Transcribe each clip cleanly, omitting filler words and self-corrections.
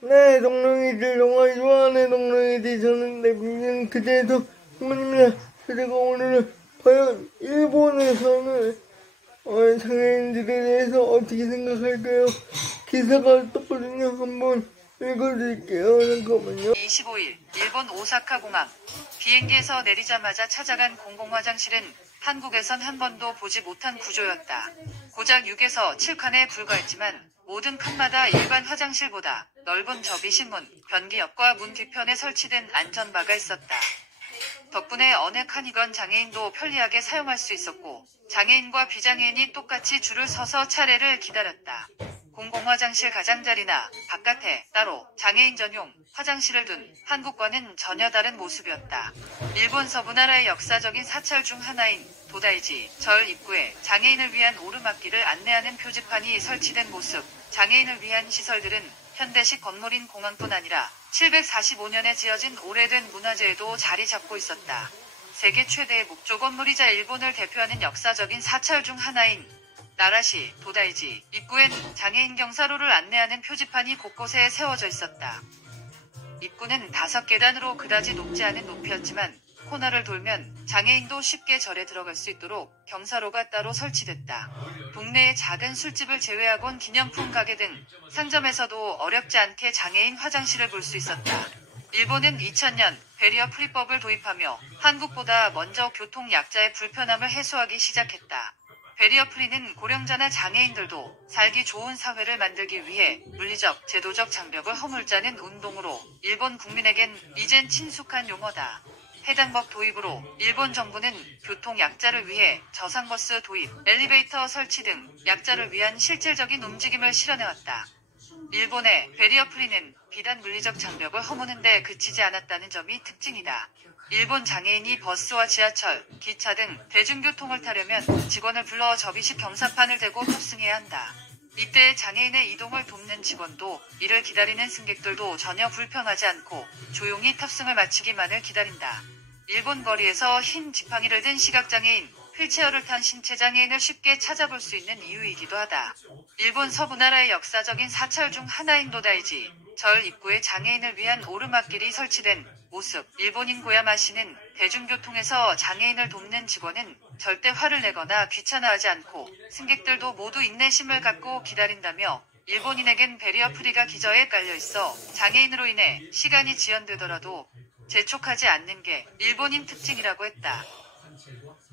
네, 동릉이들 정말 좋아하는 동릉이들 저는 내비는 그대에서 부모님이나 그리고 오늘은 과연 일본에서는 장애인들에 대해서 어떻게 생각할까요? 기사가 떴거든요. 한번 읽어드릴게요. 잠깐만요. 25일 일본 오사카 공항 비행기에서 내리자마자 찾아간 공공화장실은 한국에선 한 번도 보지 못한 구조였다. 고작 6에서 7칸에 불과했지만 모든 칸마다 일반 화장실보다 넓은 접이식문, 변기 옆과 문 뒤편에 설치된 안전바가 있었다. 덕분에 어느 칸이건 장애인도 편리하게 사용할 수 있었고 장애인과 비장애인이 똑같이 줄을 서서 차례를 기다렸다. 공공화장실 가장자리나 바깥에 따로 장애인 전용 화장실을 둔 한국과는 전혀 다른 모습이었다. 일본 서부 나라의 역사적인 사찰 중 하나인 도다이지 절 입구에 장애인을 위한 오르막길을 안내하는 표지판이 설치된 모습. 장애인을 위한 시설들은 현대식 건물인 공항뿐 아니라 745년에 지어진 오래된 문화재에도 자리 잡고 있었다. 세계 최대의 목조 건물이자 일본을 대표하는 역사적인 사찰 중 하나인 나라시 도다이지 입구엔 장애인 경사로를 안내하는 표지판이 곳곳에 세워져 있었다. 입구는 5계단으로 그다지 높지 않은 높이였지만 코너를 돌면 장애인도 쉽게 절에 들어갈 수 있도록 경사로가 따로 설치됐다. 동네의 작은 술집을 제외하곤 기념품 가게 등 상점에서도 어렵지 않게 장애인 화장실을 볼 수 있었다. 일본은 2000년 베리어 프리법을 도입하며 한국보다 먼저 교통약자의 불편함을 해소하기 시작했다. 베리어 프리는 고령자나 장애인들도 살기 좋은 사회를 만들기 위해 물리적, 제도적 장벽을 허물자는 운동으로 일본 국민에겐 이젠 친숙한 용어다. 해당 법 도입으로 일본 정부는 교통약자를 위해 저상버스 도입, 엘리베이터 설치 등 약자를 위한 실질적인 움직임을 실현해왔다. 일본의 베리어 프리는 비단 물리적 장벽을 허무는 데 그치지 않았다는 점이 특징이다. 일본 장애인이 버스와 지하철, 기차 등 대중교통을 타려면 직원을 불러 접이식 경사판을 대고 탑승해야 한다. 이때 장애인의 이동을 돕는 직원도 이를 기다리는 승객들도 전혀 불평하지 않고 조용히 탑승을 마치기만을 기다린다. 일본 거리에서 흰 지팡이를 든 시각장애인, 휠체어를 탄 신체장애인을 쉽게 찾아볼 수 있는 이유이기도 하다. 일본 서부 나라의 역사적인 사찰 중 하나인 도다이지 절 입구에 장애인을 위한 오르막길이 설치된 모습. 일본인 고야마시는 대중교통에서 장애인을 돕는 직원은 절대 화를 내거나 귀찮아하지 않고 승객들도 모두 인내심을 갖고 기다린다며 일본인에겐 베리어 프리가 기저에 깔려있어 장애인으로 인해 시간이 지연되더라도 재촉하지 않는 게 일본인 특징이라고 했다.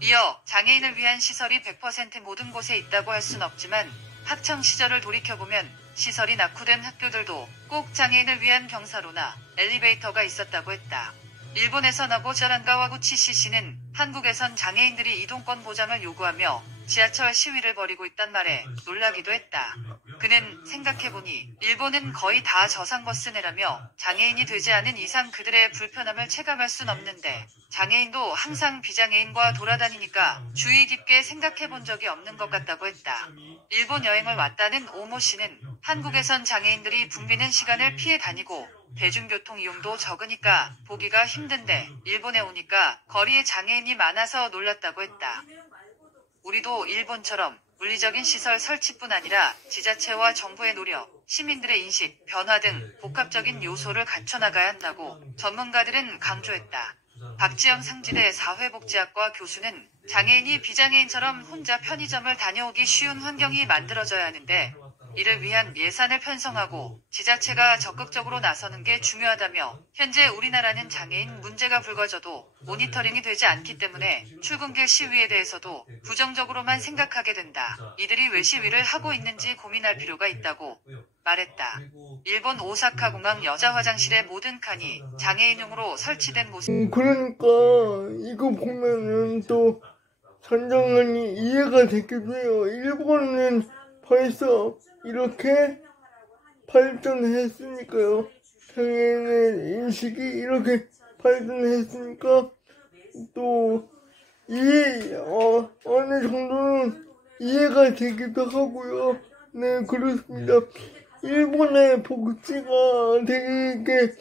이어 장애인을 위한 시설이 100% 모든 곳에 있다고 할 순 없지만 학창 시절을 돌이켜보면 시설이 낙후된 학교들도 꼭 장애인을 위한 경사로나 엘리베이터가 있었다고 했다. 일본에서 나고 자란 가와구치 씨는 한국에선 장애인들이 이동권 보장을 요구하며 지하철 시위를 벌이고 있단 말에 놀라기도 했다. 그는 생각해보니 일본은 거의 다 저상버스 내라며 장애인이 되지 않은 이상 그들의 불편함을 체감할 순 없는데 장애인도 항상 비장애인과 돌아다니니까 주의 깊게 생각해본 적이 없는 것 같다고 했다. 일본 여행을 왔다는 오모 씨는 한국에선 장애인들이 붐비는 시간을 피해 다니고 대중교통 이용도 적으니까 보기가 힘든데 일본에 오니까 거리에 장애인이 많아서 놀랐다고 했다. 우리도 일본처럼 물리적인 시설 설치뿐 아니라 지자체와 정부의 노력, 시민들의 인식, 변화 등 복합적인 요소를 갖춰나가야 한다고 전문가들은 강조했다. 박지영 상지대 사회복지학과 교수는 장애인이 비장애인처럼 혼자 편의점을 다녀오기 쉬운 환경이 만들어져야 하는데 이를 위한 예산을 편성하고 지자체가 적극적으로 나서는 게 중요하다며 현재 우리나라는 장애인 문제가 불거져도 모니터링이 되지 않기 때문에 출근길 시위에 대해서도 부정적으로만 생각하게 된다. 이들이 왜 시위를 하고 있는지 고민할 필요가 있다고 말했다. 일본 오사카 공항 여자 화장실의 모든 칸이 장애인용으로 설치된 모습. 그러니까 이거 보면은 또 전정은이 이해가 되기도 해요. 일본은 벌써 이렇게 발전했으니까요. 장애인의 인식이 이렇게 발전했으니까 또 어느 정도는 이해가 되기도 하고요. 네, 그렇습니다. 일본의 복지가 되게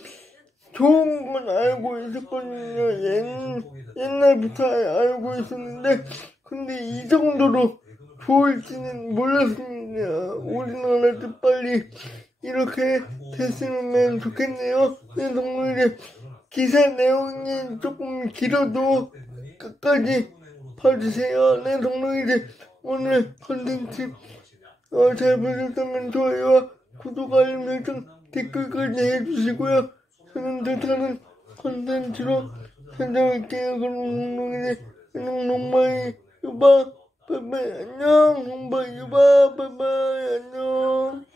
좋은 건 알고 있었거든요. 옛날부터 알고 있었는데, 근데 이 정도로 좋을지는 몰랐습니다. 우리나라도 빨리 이렇게 됐으면 좋겠네요. 네, 동물들 기사 내용이 조금 길어도 끝까지 봐주세요. 네, 동물들 오늘 컨텐츠 잘 보셨다면 좋아요와 구독, 알림 설정, 댓글까지 해주시고요. 저는 더 다른 컨텐츠로 찾아올게요. 그럼 농농이네 농농마이 유바 바이바이 안녕. 농바 유바 바이바이 안녕.